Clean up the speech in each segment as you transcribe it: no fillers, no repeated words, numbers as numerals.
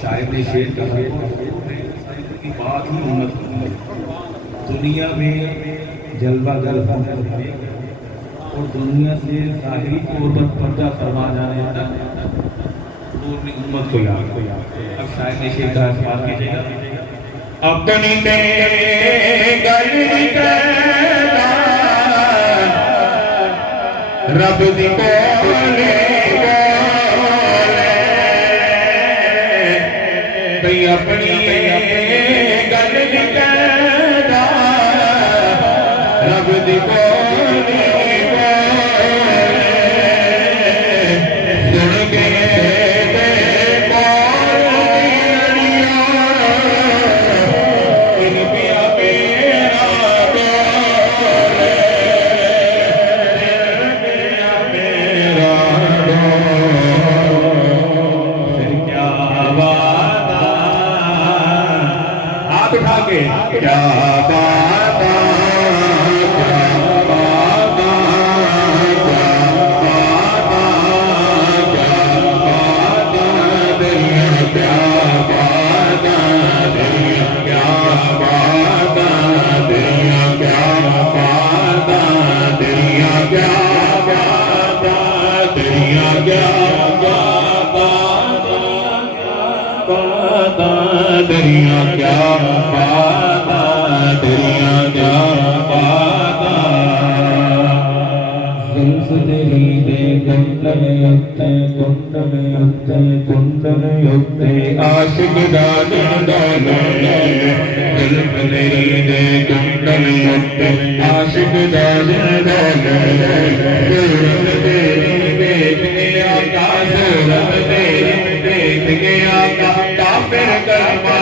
शायर ने शेर कहा की बात ही उम्मत दुनिया में जलवा गल और दुनिया से ज़ाहिरी तौर पर पर्दा फरमा जाने तक पूरी उम्मत को याद। अब शायर ने शेर कहा, बात कीजिएगा। अपनी रब दी बोले अपनी गल निकलदा रब दी बोली सुन के इन पिया मेरा बोले मेरा फिर क्या उठा के क्या बाबा क्या बाबा क्या बाबा क्या बाबा दरिया क्या बाबा दरिया क्या बाबा दरिया क्या बाबा दरिया क्या बाबा दरिया क्या बाबा दरिया क्या पाता दरिया क्या पाता तेरी दे कुंडल युक्ते आशिक दादन तेरी दे कुंडल युक्ते आशिक दादन सूरत तेरी देख गया का सूरत तेरी देख गया का काफिर कर्मा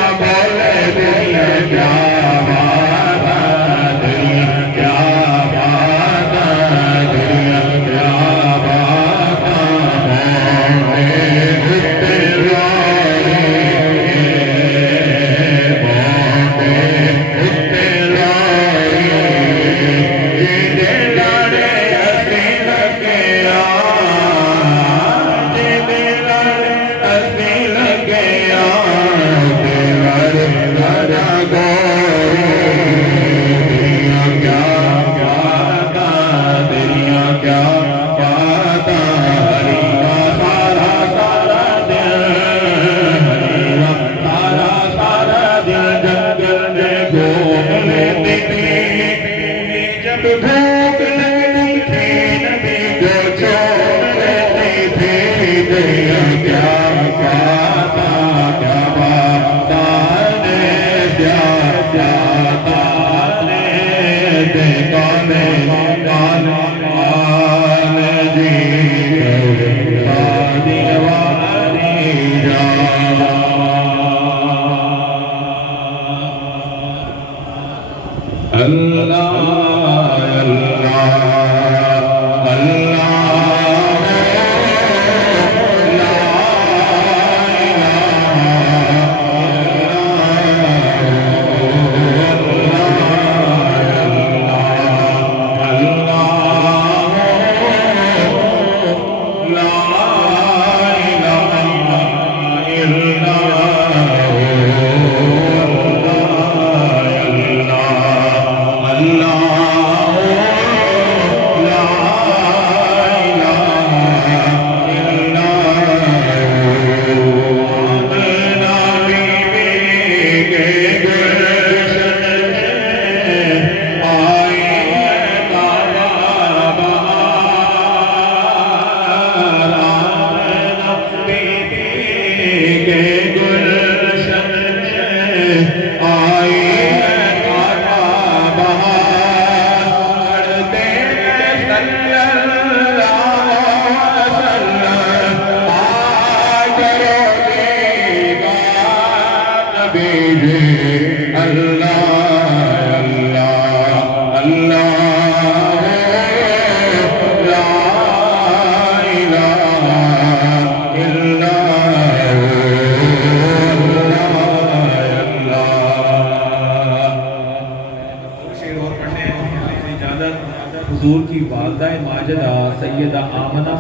सैयदा आमना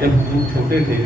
जब हम छोटे थे